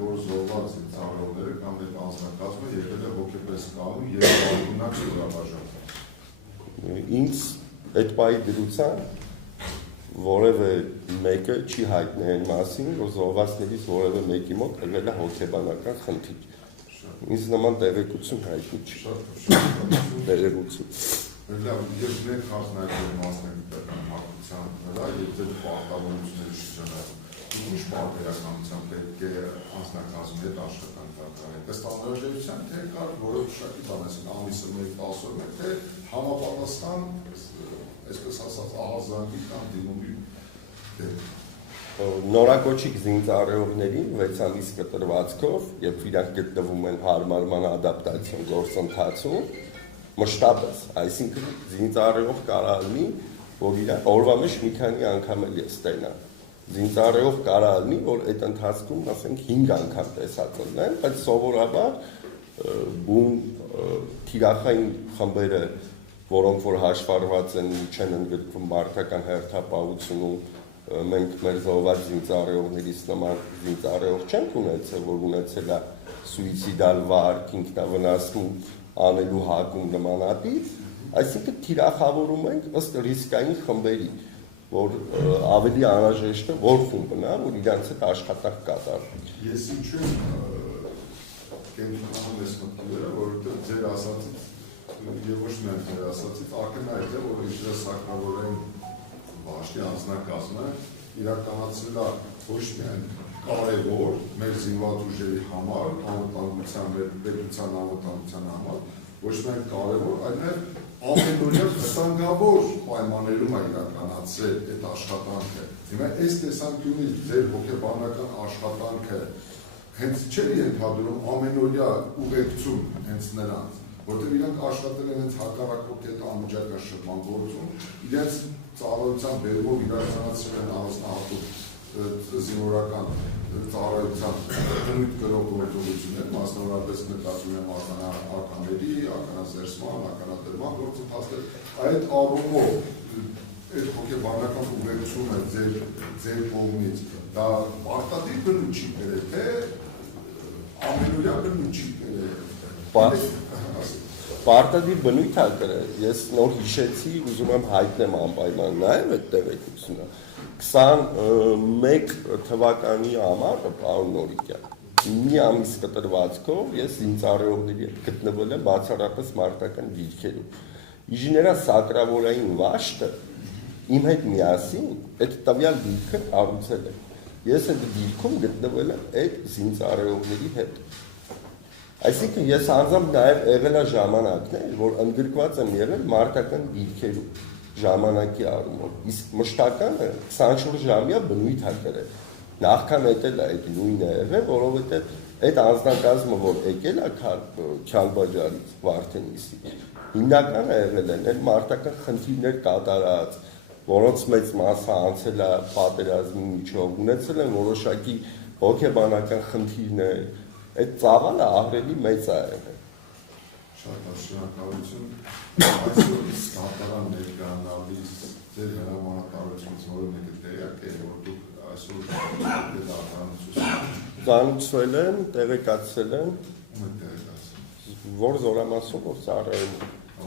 որ զոհված ծառայողները կամ այդ անձնակազմը եղել է հոգեպես կալու եւ օրինակ ստորաբաժանված։ Ինձ այդ բայ դրության որևէ մեկը չի հայտնել այն մասին, որ զոհվածներից որևէ մեկի մոտ եղել է հոգեբանական խնդիր։ Ինձ նման տեղեկություն հայտնի չի։ Տեղեկություն։ Լավ, ես մենք հասնայինք մասնագիտական հատուցան վրա եւ դե պարտավորությունների շրջանակում։ Ինչ բարբերականությամբ պետք է անձնակազմի հետ աշխատանք կատարել։ Ըստ անհրաժեշտության թե կար որոշակի բանասին ամիսը 1-10 օր թե համապատասխան, այսպես ասած, ահազանգի կամ դիմումի նորակոչիկ զինծառայողներին 6 ամիս կտրվածքով, երբ իրանք գտնվում են հարմարման ադապտացիոն գործընթացում, մշտապես, այսինքն զինծառայող կարա լինի, որ իրան օրվա մեջ մի քանի անգամ էլ ես տենա։ Զինծառայող կարա լինի, որ այդ ընթացքում, ասենք, 5 անգամ տեսած լինեն, բայց սովորաբար բուն թիրախային խմբերը, որոնք որ հաշվառված են չեն ընդգրկվում մարդական հերթապահությունում, մենք մեր զոհված զինծառայողներից նման զինծառայող չենք ունեցել, որ ունեցել է սուիցիդալ վարք, ինքնավնասում անելու հակում նմանատիպ, այսինքն թիրախավորում ենք ըստ ռիսկային խմբերի, որ ավելի անհրաժեշտ է որ խումբն է, որ իրանց հետ աշխատանք կատարվի։ Ես ինչու եմ կենտրոնում ես մտքերը, որովհետև ձեր ասածից եւ ոչ միայն ձեր ասածից ակնհայտ է, որ իշխանական Բաշտի անձնակազմը իրականացրել է ոչ միայն կարևոր մեր զինված ուժերի համար, անվտանգության, մեր պետության անվտանգության համար, ոչ միայն կարևոր, այլ նաև ամենօրյա վտանգավոր պայմաններում է իրականացրել այդ աշխատանքը։ Հիմա այս տեսանկյունից ձեր հոգեբանական աշխատանքը հենց չէր ենթադրում ամենօրյա ուղեկցում հենց նրանց, որտեղ իրանք աշխատել են հենց հակառակորդ այդ անմիջական շփման գործում, իրենց ծառայության բերումով իրականացրել են առանձնահատուկ զինվորական ծառայության բնույթ կրող գործողություններ, մասնավորապես նկատվում են ականների, ականազերծման, ականադրման գործընթացներ, այդ առումով այդ հոգեբանական ուղեկցումը ձեր կողմից դա պարտադիր բնույթ չի կրել, թե ամենօրյա բնույթ չի կրել։ Պարտադիր բնույթ է կրել, ես նոր հիշեցի, ուզում եմ հայտնեմ անպայման նաև այդ տեղեկությունը, 21 թվականի ամառը, պարոն Նորիկյան, մի ամիս կտրվածքով ես զինծառայողների հետ գտնվել եմ բացառապես մարտական դիրքերում։ Ինժեներասակրավորային վաշտը իմ հետ միասին այդ տվյալ դիրքը կառուցել է։ Ես այդ դիրքում գտնվել եմ այդ զինծառայողների հետ։ Այսինքն ես անձամբ նաև եղել է ժամանակներ, որ ընդգրկված եմ եղել մարտական դիրքերում ժամանակի առումով, իսկ մշտականը 24 ժամյա բնույթ է կրել։ Նախքան էտել է այդ նույնը եղել, որովհետև այդ անձնակազմը, որ եկել է Քյալբաջարից, Վարդենիսի, հիմնականը եղել են այդ մարտական խնդիրներ կատարած, որոնց մեծ մասը անցել է պատերազմի միջով, ունեցել են որոշակի հոգեբանական խնդիրներ, այդ ծավալը ահռելի մեծ է եղել։ Շատ շնորհակալություն։ Այսօր կատարան ներկայանալիս ձեր հրամանատարությունից որը մեկը տեղյակ է, որ դուք այսօր ծանուցվել են, տեղեկացել են, որ զորամասում որ ծառայում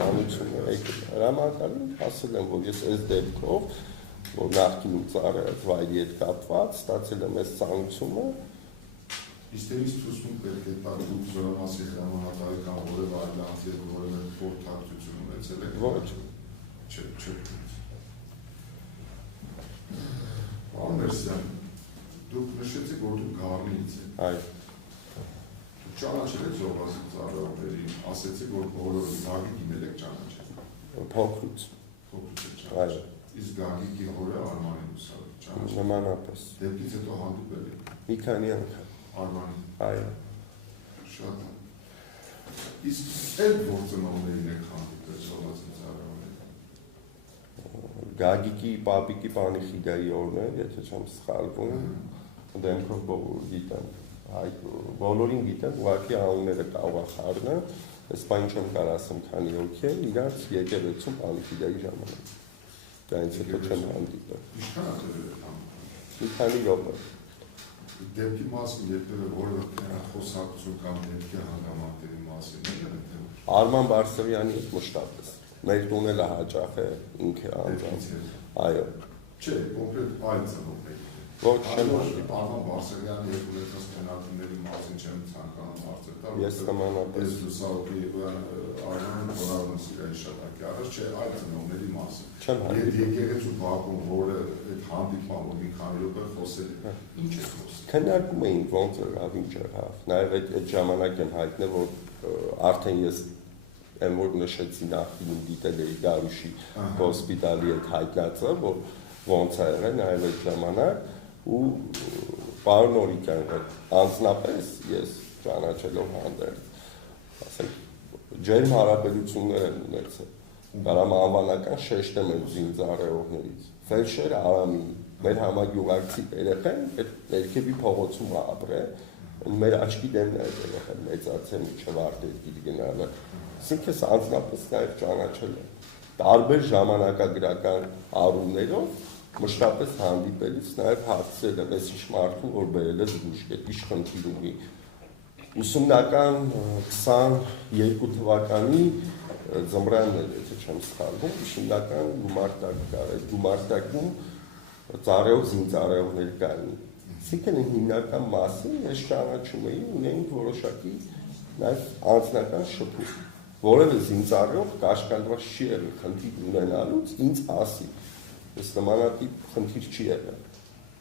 ծանուցում է հրամանատարին, ասել եմ, որ ես այս դեպքով, որ նախկինում ծառայած վայրի հետ կապված, ստացել եմ այս ծանուցումը։ Իստերից ցույցում պետք է տալ դուք զորամասի հրամանատարի կամ որևէ այլ անձի որևէ խորհրդակցություն ունեցել եք։ Ոչ։ Չէ։ Պարոն Մերսյան, դուք նշեցիք, որ դուք Գառնիից եք։ Այո։ Դուք ճանաչել եք զոհված ծառայողներին, ասեցիք, որ բոլորը Գագիկին եք ճանաչել։ Փոքրուց։ Փոքրուց եք ճանաչել։ Այո։ Իսկ Գագիկի հորը Արմանին ուսավ ճանաչել։ Նմանապես։ Դեպքից հետո հանդիպել եք։ Մի քանի անգամ։ Արմանին։ Այո։ Շատ։ Իսկ այդ գործոններին եք հանդիպել զոհված ծառայողներին։ Գագիկի, պապիկի պանիխիդայի օրն է, եթե չեմ սխալվում, դեմքով բոլոր գիտեմ, բոլորին գիտեմ, ուղղակի անունները կարող է խառնը, ես բան չեմ կարող ասեմ քանի հոգի են, իրանց եկեղեցում պանիխիդայի ժամանակ։ Դրանից հետո չեմ հանդիպել։ Ինչքան է տևել։ Մի քանի րոպե։ Դեպքի մասին երբևէ որևէ խոսակցություն կամ դեպքի հանգամանքների մասին Արման Բարսեղյանի հետ մշտապես մեր տունելը հաճախ է ինքը անձանց այո չէ կոնկրետ այլ ծնողների ոչ չեմ Արման Բարսեղյանի հետ ունեցած քննարկումների մասին չեմ ցանկանում հարցեր տալ ես նմանապես ես լուսավորի Արմանը խորհուրդ սիրայի շատակի առաջ չէ այլ ծնողների մասին Եվ եկեղեցու բակում որը այդ հանդիպման որ մի քանի րոպե խոսել ինչ է խոսել քննարկում էին ոնց եղավ ինչ եղավ նաև այդ ժամանակ եմ հայտնել որ արդեն ես եմ որ նշեցի նախին դիտել էի Դարուշի հոսպիտալի հետ հայտնածը որ ոնց է եղել նաև այդ ժամանակ ու պարոն Օրիկյան անձնապես ես ճանաչելով հանդերձ ասենք ջերմ հարաբերություններ եմ ունեցել Կարամ անվանական շեշտեմ այդ զինծառայողներից Ֆելշեր Արամին մեր համագյուղակցի երեխան այդ ներքևի փողոցում ապրել մեր աչքի դեմն է երեխան մեծացել միջև արտերկիր գնալը ասենք ես անձնապես նաև ճանաչել եմ տարբեր ժամանակագրական առումներով մշտապես հանդիպելիս նաև հարցրել եմ ես ինչ մարդու որ բերել ես դուշկետ ինչ խնդիր ունի ուսումնական 22 թվականի ձմռանն էր եթե չեմ սխալվում ուսումնական գումարտակ կար այդ գումարտակում ծառայող զինծառայողներ կային այսինքն հիմնական մասին ես ճանաչում էի ունեին որոշակի նաև անձնական շփում որևէ զինծառայող կաշկանդված չի եղել խնդիր ունենալուց ինձ ասի ես նմանատիպ խնդիր չի եղել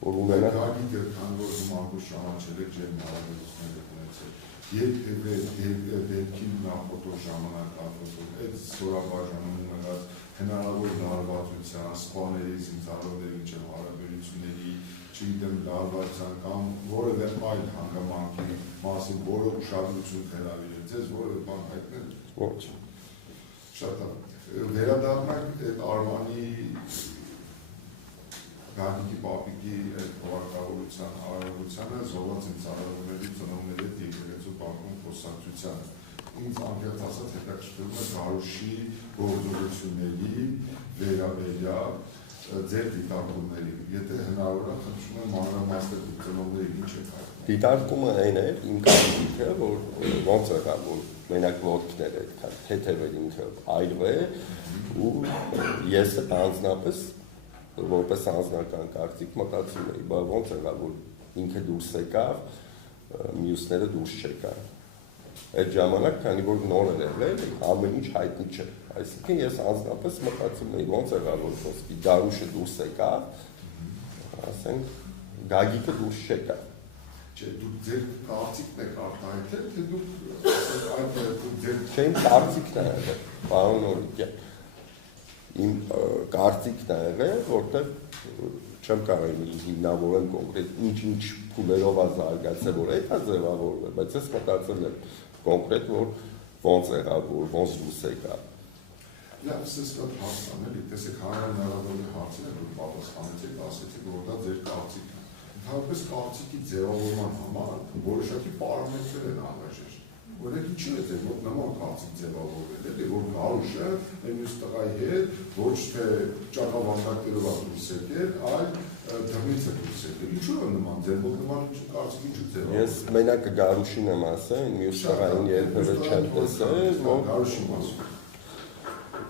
որ ունենա Գագիկը քան որ Մարկոս ճանաչել եք ջերմ հարաբերություններ ունեցել երբևէ դեպքի նախորդող ժամանակ ապրում այդ ստորաբաժանում ունենալ հնարավոր լարվածության, սպաների, զինծառայողների միջև հարաբերությունների, չգիտեմ լարվածության կամ որևէ այլ հանգամանքի մասին, որը ուշադրություն հրավիրել ձեզ, որևէ բան հայտնել։ Ոչ։ Շատ վերադառնանք այդ Արմանի Գագիկի պապիկի այդ փոխակալության արարողությանը զոհված զինծառայողների ծնողների հետ եկեղեցու բակում խոսակցությանը ինձ անկեղծ ասած հետաքրքրում է Գարուշի գործողությունների վերաբերյալ ձեր դիտարկումների եթե հնարավոր է խնդրում եմ մանրամասներ ծնողների ինչ է կարծում դիտարկումը այն է իմ կարծիքը որ ոնց եղավ որ մենակ ոտքներ այդքան թեթև ինքը այլվել ու ես անձնապես որպես անձնական կարծիք մտածում էի բա ոնց եղավ որ ինքը դուրս եկավ մյուսները դուրս չեկան այդ ժամանակ քանի որ նոր էր եղել ամեն ինչ հայտնի չէ այսինքն ես անձնապես մտածում էի ոնց եղավ որ ոսկի Դարուշը դուրս եկավ ասենք Գագիկը դուրս չեկավ չէ դուք ձեր կարծիքն եք արտահայտել թե դուք չէ իմ կարծիքն է եղել պարոն Օրիկյան իմ կարծիքն է եղել որտեղ չեմ կարող հիմնավորել կոնկրետ ինչ փուլերով է զարգացել որ այդ է ձևավորվել բայց ես մտածել եմ կոնկրետ որ ոնց եղավ որ ոնց դուրս եկավ Լավ, սեստատ հարցան էլի, տեսեք հանրահավաքների հարցերը որ պատասխանեցիք, ասեցիք որ դա ձեր կարծիքն է Ընդհանրապես կարծիքի ձևավորման համար որոշակի պարամետրեր են անհրաժեշտ Օրինակ ինչու է ձեր մոտ նման կարծիք ձևավորվել էլի որ Գարուշը մյուս տղայի հետ ոչ թե ճակավանդակներով է դուրս եկել, այլ դռնից է դուրս եկել Ինչու է նման ձեր մոտ նման կարծիք ինչու ձևավորվել Ես մենակը Գարուշին եմ ասել, մյուս տղային երբևէ չեմ տեսել, որ Գարուշին ասում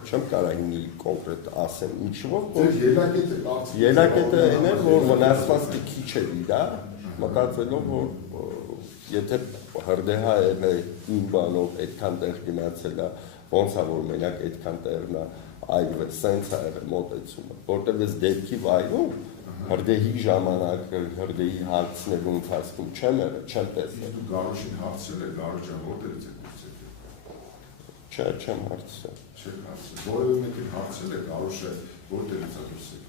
Չեմ կարող ինի կոնկրետ ասեմ ինչով Ձեր ելակետը կարծիք Ելակետը այն է որ վնասված քիչ է դա մտածելով որ եթե հրդեհա է իմ բանով այդքան տեղ գնացել է ոնց է որ մենակ այդքան տեղն է այլ սենց է եղել մոտեցումը որտեղ ես դեպքի վայրում հրդեհի ժամանակ հրդեհի հարցնելու ընթացքում չեմ տեսել Դու Գարուշին հարցրել եք Գարուշը որտեղից է դուրս եկել Չեմ հարցրել Չեք հարցրել որևէ մեկին հարցրել եք Գարուշը որտեղից է դուրս եկել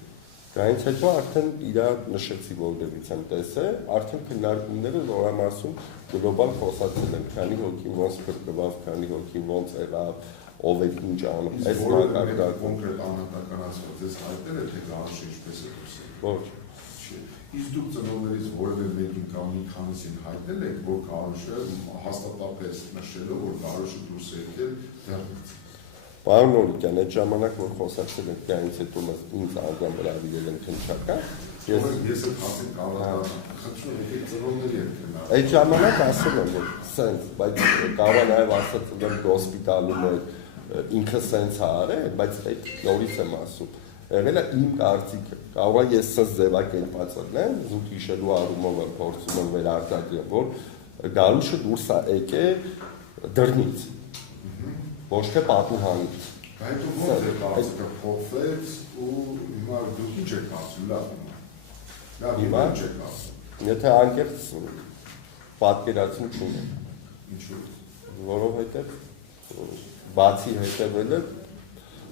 Դրանից հետո արդեն իրար նշեցի որտեղից եմ տեսել, արդեն քննարկումները նորամասում գլոբալ խոսացել են, քանի հոգին ոնց փրկվավ, քանի հոգին ոնց եղավ, ով է ինչ անում, այս մակարդակում կոնկրետ անհատականացված ես հայտնել եք թե Գարուշը ինչպես է դուրս եկել։ Ոչ։ Իսկ դուք ծնողներից որևէ մեկին կամ մի քանիսին հայտնել եք, որ Գարուշը հաստատապես նշելով, որ Գարուշը դուրս է եկել դեռից։ Պարոն Օրիկյան, այդ ժամանակ որ խոսացել ենք դրանից հետո ինձ անգամ հրավիրել են քննչական, Ես այդ հարցին կարող խնդրում եմ ծնողների հետ գնալ։ Այդ ժամանակ ասում եմ, որ սենց, բայց կարող է նաև ասած եմ հոսպիտալում է ինքը սենց է արել, բայց այդ նորից եմ ասում։ Եղել է իմ կարծիքը, կարող է ես սենց ձևակերպած եմ, զուտ հիշելու առումով եմ փորձում եմ վերարտադրել, որ գարուշը դուրս է եկել դռնից, ոչ թե պատուհանից։ Այդ ու ոնց է կարծիքը փոխվեց ու հիմա դու ինչ եք ասում, լավ հիմա ինչ եք ասում։ Եթե անկեղծ պատկերացում չունեմ։ Ինչու՞։ Որովհետև բացի հետևելը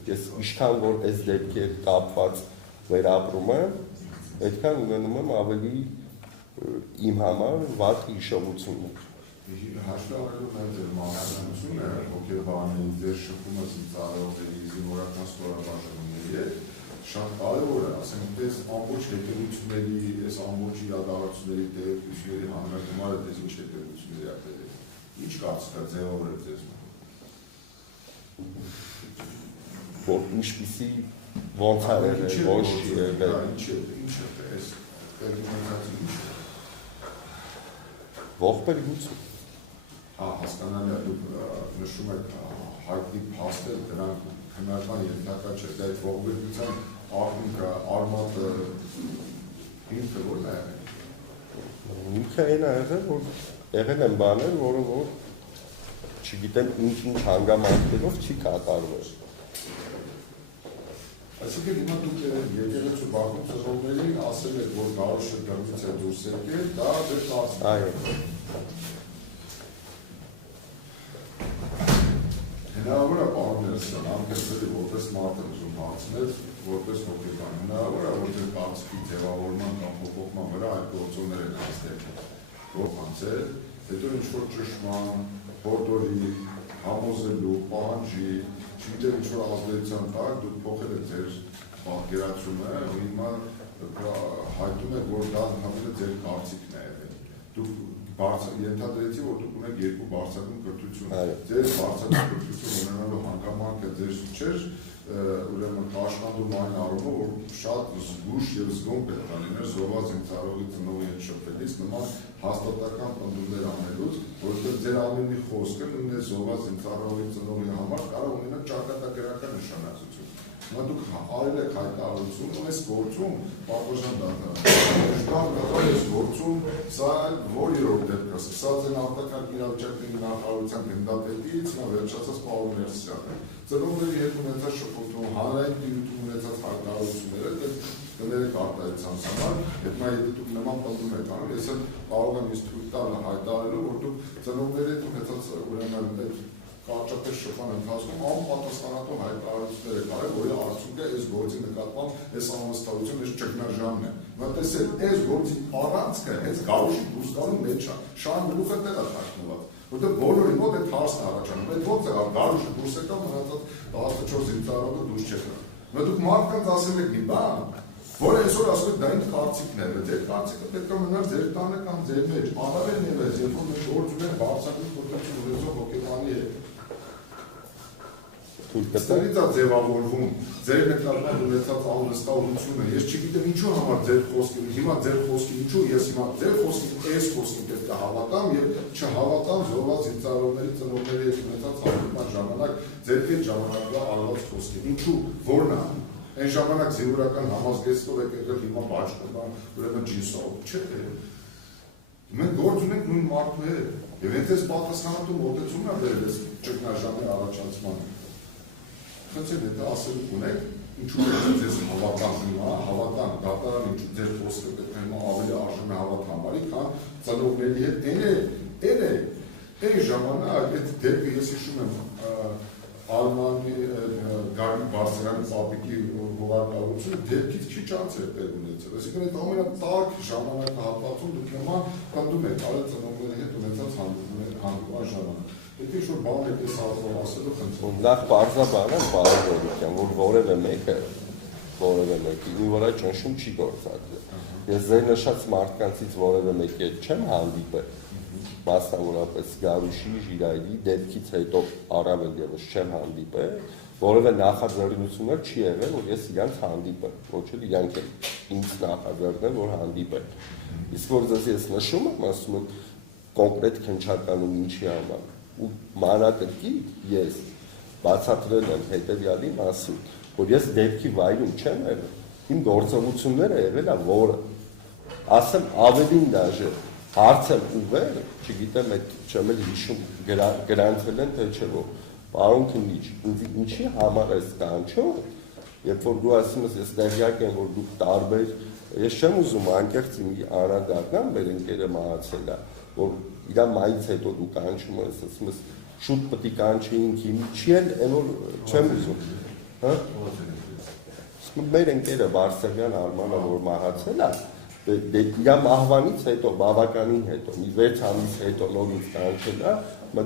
ես ինչքան որ այս դեպքեր կապված վերապրում եմ, այդքան ունենում եմ ավելի իմ համար վատ հիշողություններ։ Հաշվի առնելու մեր ձեր մասնակցությունը, հոգեբանի, ձեր շփումը ծառայողների, զինվորական ստորաբաժանումների հետ շատ կարևոր է, ասենք, այս ամբողջ հետևությունների, այս ամբողջ իրադարձությունների տեղեկությունների հանրագումարը դες ինչ հետևությունների է բերել։ Ինչ կարծիք է ձևավորել ձեզ մոտ։ Որ ինչպիսի ոնց է եղել, ոչ եղել։ Ինչ է այս տեղեկացի ինչ է։ Ողբերգություն։ Հասկանալի է, դուք նշում եք հայտնի փաստեր, դրանք քննական ենթակա չէ, դա այդ ողբերգության աղմուկը, արմատը, հիմքը որն է եղել։ Հիմքը այն է եղել, որ եղել են բաներ, որը որ չգիտեմ ինչ հանգամանքներով չի կատարվել։ Այսինքն հիմա դուք եկեղեցու Բաքվում ծնողներին ասել եք, որ գարուշը դռնից է դուրս եկել, դա ձեր կարծիքն է։ Այո։ Հնարավոր է պարոն Ներսյան, անկեղծելի որպես մարդ եմ ուզում հարցնել, որպես հոգեբան, հնարավոր է, որ ձեր կարծիքի ձևավորման կամ փոփոխման վրա այդ գործոններ են հասնել, որքանց է, հետո ինչ-որ ճշմարտ, հորդորի, համոզելու, պահանջի, չգիտեմ ինչ-որ ազդեցության տակ, դուք փոխել եք ձեր պատկերացումը, ու հիմա հայտում եք, որ դա ընդհանրապես ձեր կարծիքն է եղել։ Դուք ենթադրեցի, որ դուք ունեք երկու բարձրագույն կրթություն։ Ձեր բարձրագույն կրթություն ունենալու հանգամանքը ձեզ չէր, ուրեմն կաշխանդում այն առումով, որ շատ զգուշ եւ զգոն պետք է լիներ զոհված զինծառայողի ծնողի հետ շփվելիս նման հաստատական պնդումներ անելուց, որովհետեւ ձեր ամենի խոսքը նույնիսկ զոհված զինծառայողի ծնողի համար կարող ունենա ճակատագրական նշանակություն։ Հիմա դուք արել եք հայտարարություն, ու այս գործում պատվժան դատարան այս գործում սա որ երրորդ դեպքը, սկսած են արտակարգ իրավիճակների նախարարության գնդապետից, նա վերջացած պարոն Ներսյանը։ Ծնողների հետ ունեցած շփոթում, հանրային տիրույթում ունեցած հայտարարությունները կներեք արտահայտության համար, հետո եթե դուք նման պնդում եք անում, ես կարող եմ ինձ թույլ տալ հայտարարելու, որ դուք ծնողների հետ ունեցած ուրեմն կարճատև շփման ընթացքում անպատասխանատու հայտարարություններ եք արել, որի արդյունքը այս գործի նկատմամբ այս անվստահությունը, այս ճգնաժամն է։ Նա տեսել, այս գործի առանցքը հենց գարուշի դուրս գալու մեջ է, շան գլուխը դեռ է թաքնված, որտեղ բոլորի մոտ այդ հարցն առաջանում, այդ ո՞նց է գարուշը դուրս եկավ, մնացած 14 զինծառայողը դուրս չեկավ։ Նա դուք մարդկանց ասել եք մի բան, որը այսօր ասում եք դա ինձ կարծիքն է, ձեր կարծիքը պետք է մնար ձեր տանը կամ ձեր մեջ, առավել ևս, երբ որ մենք գործ ունենք բարձրագույն կրթություն ունեցող հոգեբանի հետ։ Ստերից է ձևավորվում ձեր նկատմամբ ունեցած անվստահությունը, ես չգիտեմ ինչու համար ձեր խոսքին, հիմա ձեր խոսքին ինչու, ես հիմա ձեր խոսքին, այս խոսքին պետք է հավատամ եւ չհավատամ զոհված զինծառայողների ծնողների հետ ունեցած հանդիպման ժամանակ ձեր այդ ժամանակվա արված խոսքին, ինչու, որն է, այն ժամանակ զինվորական համազգեստով եք եկել հիմա բաշխման, ուրեմն ջինսով, չէ՞։ Մենք գործ ունենք նույն մարդու հետ, եւ հենց այս պատասխանատու մոտեցումն է բերել այս ճգնաժամի առաջացմանը։ Խնդրեմ, եթե ասելուք ունեք, ինչու է ձեզ հավատան հիմա, հավատան դատարան ինչու ձեր խոսքը պետք է հիմա ավելի արժան է հավատ համարի, քան ծնողների հետ, այն ժամանակ այդ դեպքը ես հիշում եմ Արմանի Գարի Բարսեղյանի պապիկի հողարկալությունը դեպքից քիչ անց էր տեղ ունեցել, այսինքն այդ ամենատարք ժամանակահատվածում դուք նման պնդում եք արել ծնողների հետ ունեցած հանդիպման ժամանակ։ Եթե ինչ-որ բան եք ես ասելու խնդրում։ Նախ պարզաբան եմ բարեգործության, որ որևէ մեկը ինձ վրա ճնշում չի գործադրել։ Ես ձեր նշած մարդկանցից որևէ մեկի հետ չեմ հանդիպել, մասնավորապես Գարուշի, Ժիրայրի դեպքից հետո առավել ևս չեմ հանդիպել, որևէ նախաձեռնություններ չի եղել, որ ես իրանց հանդիպեմ, ոչ էլ իրանք են ինձ նախաձեռնել, որ հանդիպեն։ Իսկ որ ես նշում եմ, ասում եմ կոնկրետ քննչականում ինչի համար, ու մանրակրկիտ ես բացատրել եմ հետևյալի մասին, որ ես դեպքի վայրում չեմ եղել, իմ գործողությունները եղել է որը, ասեմ ավելին դաժե, հարց եմ ուղղել, չգիտեմ, չեմ էլ հիշում գրանցվել են, թե չէ որ, պարոն քննիչ, ինձ ինչի համար ես կանչում, երբ որ դու ասում ես, ես տեղյակ եմ, որ դուք տարբեր, ես չեմ ուզում անկեղծ իմ առագարնամ, մեր ընկերը մահացել է, որ իրա մայից հետո դու կանչում ես, ասում ես, շուտ պետք է կանչեինք, չի էլ, որ չեմ ուզում, հա? Մեր ընկերը Վարսեղյան Արմանը, որ մահացել է, իրա մահվանից հետո, բավականին հետո, մի 6 ամիս հետո նորից կանչել է,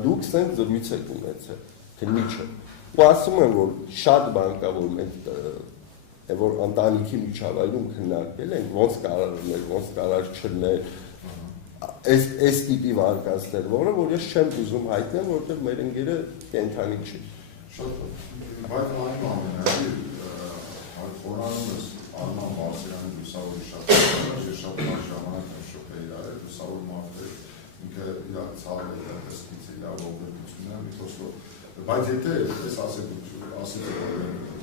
դուք սենց զրույց եք ունեցել, քննիչը, ու ասում եմ, որ շատ բան կա, որ մենք որ ընտանիքի միջավայրում քննարկել ենք, ոնց կարող էր, ոնց կարող չլներ, այս տիպի վարկածներ, որը որ ես չեմ ուզում հայտնեմ, որտեղ մեր ընկերը կենդանի չի։ Շատ բայց այն ամենայնիվ խորանում ես Արման Վարսեղյանի լուսավորի շատ շատ լավ ժամանակ եմ շփվել իրար, լուսավոր մարդը ինքը իր ցավը տեսքից իր ողջունությունները միտոսով, բայց եթե ես ասել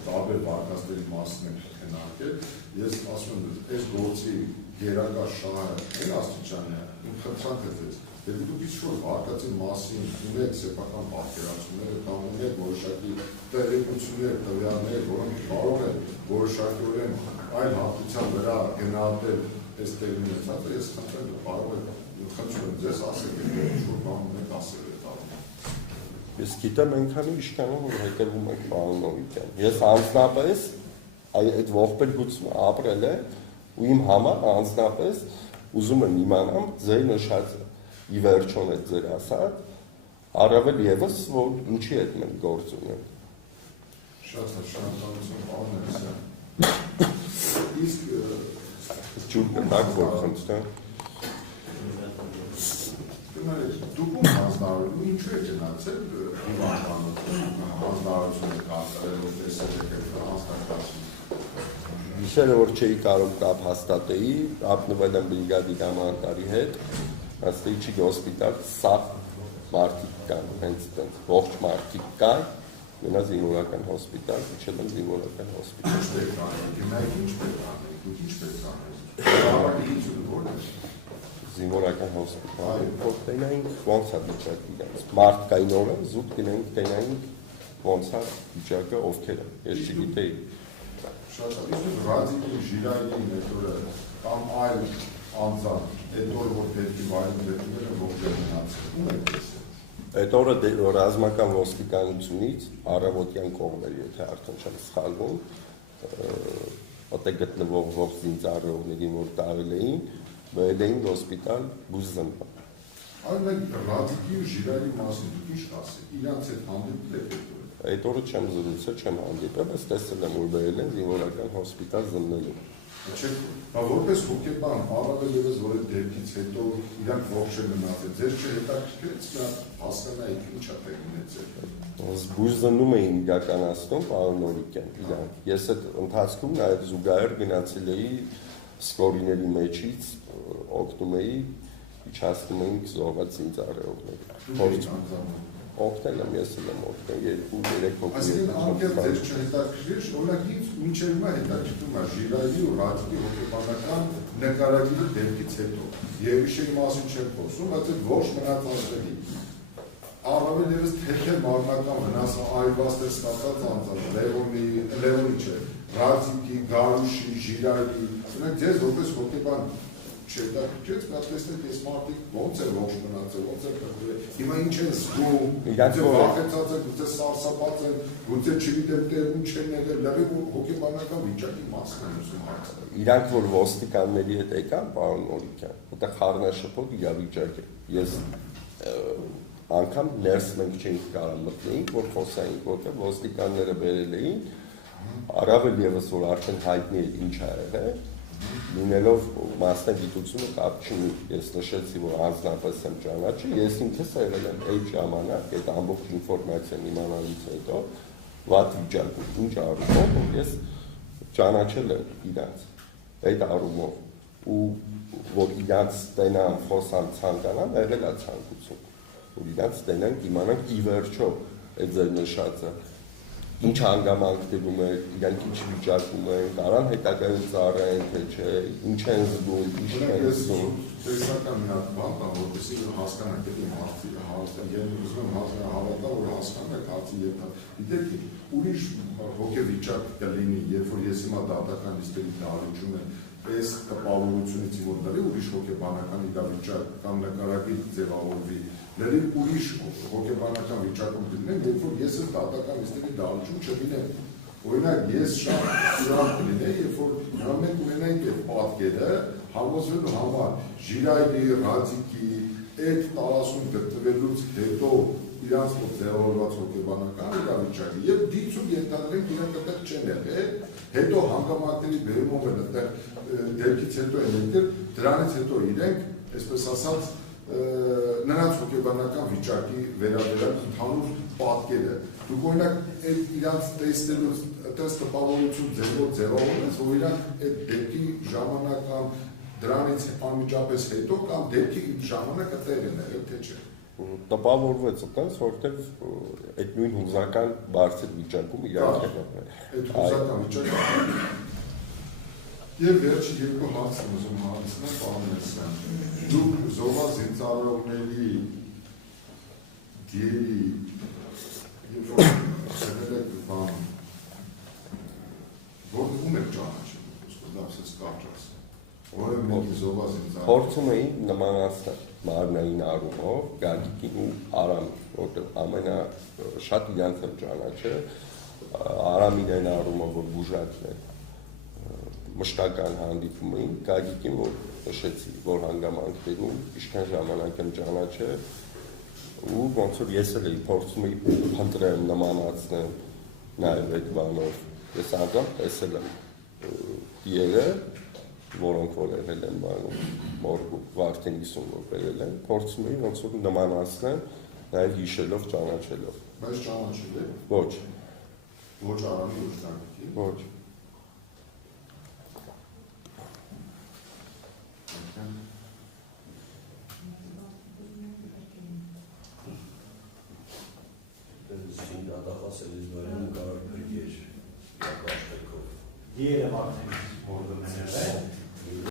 տարբեր վարկածների մասին եմ քննարկել, ես ասում եմ, այս գործի գերակա շահը այն աստիճանի է, իմ խնդրանքը ձեզ, դեպի դուք ինչ-որ վարկածի մասին ունեք սեփական պատկերացումները կամ ունեք որոշակի տեղեկություններ, տվյալներ, որոնք կարող են որոշակիորեն այլ հատկության վրա գնահատել այս տեղի ունեցածը, ես խնդրեմ կարող եմ խնդրում եմ ձեզ ասել, ինչ-որ բան ունեք ասել այդ առումով։ Ես գիտեմ այնքանի իշքանում, որ հետևում եք պարոն Նորիկյան։ Ես անձնապես այդ ողբերգությունը ապրել եմ ու իմ համար անձնապես ուզում եմ իմանամ ձեր նշածը ի վերջոն այդ ձեր ասած, առավել ևս, որ ինչի հետ մենք գործ ունենք։ Շատ շնորհակալություն պարոն Ներսյան։ Իսկ ջուր կտակ որ խնդրեմ։ Դուք ում հանձնարարում, ինչու եք գնացել հանձնարարությունը կատարել, որ տեսել եք հանձնարարություն։ Գիշերը որ չէի կարող կապ հաստատեի, ապնվել եմ բրիգադի կամանդարի հետ, հաստեի չի հոսպիտալ, սա մարդիկ կան, հենց ողջ մարդիկ կան, մենա զինվորական հոսպիտալ, իջել եմ զինվորական հոսպիտալ։ Ինչ պետք անենք, գնայք ինչ պետք անենք, դուք ինչ պետք անենք, որն է։ Զինվորական հոսպիտալ, որ տենայինք ոնց է վիճակը իրանց, մարդ կային օրը, զուտ գնայինք տենայինք ոնց է վիճակը ովքեր են, ես չգիտեի։ Շատ իսկ Ռադիկի Ժիրայրի մեթորը կամ այլ անձան, այդ օրը որ դեպքի վայրում դեպքերը ողջեր մնացել, ում եք տեսել։ Այդ օրը ռազմական ոստիկանությունից առավոտյան կողմեր, եթե արդեն չեմ սխալվում, այդտեղ գտնվող ողջ զինծառայողներին, որ տարել էին, բերել էին հոսպիտալ Բուզզնվա։ Այլ մեկ Ռադիկի ու Ժիրայրի մասին դուք ինչ կասեք, իրանց հետ հանդիպել եք այդ օրը չեմ զրուցել, չեմ հանդիպել, բայց տեսել եմ, որ բերել են զինվորական հոսպիտալ զննելու։ Որպես հոգեբան, առավել ևս որ այդ դեպքից հետո իրանք ողջ են մնացել, ձեր չհետաքրքրեց նա հասկանայիք ինչ է տեղ ունեցել։ Բուժզննում էին իրականացնում պարոն Նորիկյան, իրանք։ Ես այդ ընթացքում նաև զուգահեռ գնացել էի սկորիների մեջից, օգնում էի, իջացնում էինք զոհված զինծառայողներ։ Օգնել եմ, ես եմ օգնել 2-3 հոգի։ Այսինքն անկեղծ ձեր չհետաքրքրիր, օրինակ ինձ մինչև հիմա հետաքրքրում է Ժիրայրի ու Ռադիկի հոգեբանական նկարագիրը դեպքից հետո։ Երևիշեի մասին չեմ խոսում, բայց այդ ողջ մնացածների առավել ևս թեթև մարմնական վնասը այլված է ստացած անձանց, Լևոնի չէ, Ռադիկի, Գարուշի, Ժիրայրի, օրինակ ձեզ որպես հոգեբան չհետաքրքրեց, բայց տեսնեք այս մարդիկ ոնց է ողջ մնացել, ոնց է կրվել, հիմա ինչ են զգում, գուցե վախեցած են, գուցե սարսափած են, գուցե չգիտեմ տեղում չեն եղել, լավ հոգեբանական վիճակի մասն են ուզում հարցնել։ Իրանք որ ոստիկանների հետ եկան, պարոն Նորիկյան, որտեղ խառնաշփոթ իրավիճակ է։ Ես անգամ ներս մենք չէինք կարող մտնեինք, որ խոսայինք, որտեղ ոստիկանները բերել էին, առավել ևս որ արդեն հայտնի է ինչ ա եղել, լինելով մասնագիտությունը կապ չունի, ես նշեցի, որ անձնապես եմ ճանաչի, ես ինքս եղել եմ այդ ժամանակ, այդ ամբողջ ինֆորմացիան իմանալուց հետո, վատ վիճակում, ինչ առումով, որ ես ճանաչել եմ իրանց այդ առումով ու որ իրանց տենան խոսան ցանկանան, եղել է ցանկություն, որ իրանց տենանք իմանանք ի վերջո այդ ձեր նշածը ինչ հանգամանքներում է, իրանք ինչ վիճակում են, կարան հետագայում ծառայեն, թե չէ, ինչ են զգում, ինչ չեն զգում։ Տեսական մի հատ բան տա, որպեսզի հասկանանք այդ հարցի, ես ուզում եմ հավատալ, որ հասկանանք հարցի երկար։ Գիտեք, ուրիշ հոգեվիճակ կլինի, երբ որ ես հիմա դատական լիստերի դահլիճում եմ, այս տպավորությունից որ դրի ուրիշ հոգեբանական իրավիճակ կամ նկարագիր ձևավորվի, լրիվ ուրիշ հոգեբանական վիճակում դնեմ, երբ որ ես էլ դատական լիստերի դահլիճում չլինեմ։ Օրինակ, ես շատ ուրախ կլինեի, երբ որ մենք ունենենք այդ պատկերը համոզվելու համար ժիրայրի, ռադիկի, այդ տարածքում գտնվելուց հետո իրանց ձևավորված հոգեբանական իրավիճակի եւ դիցում ենթադրենք իրանք այդտեղ չեն եղել, հետո հանգամանքների բերումով են այդտեղ դեպքից հետո են եկել, դրանից հետո իրենք, այսպես ասած, նրանց հոգեբանական վիճակի վերաբերյալ ընդհանուր պատկերը։ Դուք օրինակ այդ իրանց տեսնելուց այդպես տպավորություն ձևավորվեց, որ իրանք այդ դեպքի ժամանակ կամ դրանից անմիջապես հետո կամ դեպքի ժամանակ այդտեղ են եղել, թե չէ։ Տպավորվեց այդպես, որտեղ այդ նույն հուզական բարձր վիճակում իրանք են եղել։ Այդ հուզական վիճակը եւ վերջի երկու հարցն ուզում հարցնել, պարոն Մեսյան։ Դուք զոհված զինծառայողների դերի երբ որ ծրել եք բան, ում եք ճանաչել, դասես կարճ ասեմ։ Ով մենք զոհված զինծառայողներ փորձում էին նմանացնել մարմնային առումով Գագիկին ու Արամին, որտեղ ամենաշատ իրանց եմ ճանաչել, Արամին այն առումով, որ բուժակն է մշտական հանդիպում էին, Գագիկին, որ նշեցի, որ հանգամանքներում ինչքան ժամանակ եմ ճանաչել ու ոնց որ ես էլ էի փորձում էի փնտրել նմանացնել նաև այդ բանով, ես անձամբ տեսել եմ դիերը, որոնք որ եղել են մորգու վարդեն 50 որ բերել են, փորձում էի ոնց որ նմանացնել նաև հիշելով, ճանաչելով։ Բայց ճանաչել եք։ Ոչ։ Ոչ Արամի ոչ Գագիկի։ Ոչ։ Diğeri var. Orada